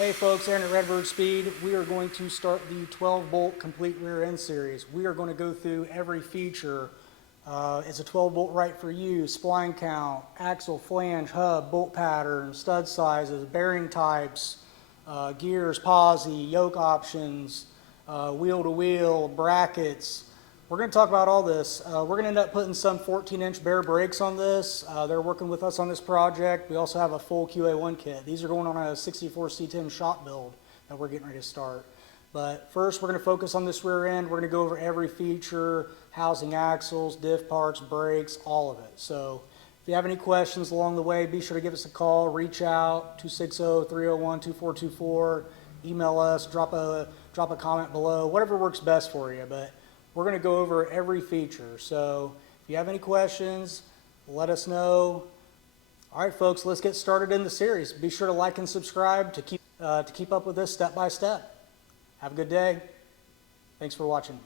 Hey folks, Aaron at Redbird Speed. We are going to start the 12-bolt complete rear end series. We are going to go through every feature. It's a 12-bolt right for you, spline count, axle, flange, hub, bolt pattern, stud sizes, bearing types, gears, posi, yoke options, wheel-to-wheel, brackets. We're going to talk about all this. We're going to end up putting some 14-inch bare brakes on this. They're working with us on this project. We also have a full QA1 kit. These are going on a 64C10 shop build that we're getting ready to start. But first, we're going to focus on this rear end. We're going to go over every feature, housing axles, diff parts, brakes, all of it. So if you have any questions along the way, be sure to give us a call, reach out, 260-301-2424, email us, drop a comment below, whatever works best for you. But we're going to go over every feature. So if you have any questions, let us know. All right, folks, let's get started in the series. Be sure to like and subscribe to keep up with this step by step. Have a good day. Thanks for watching.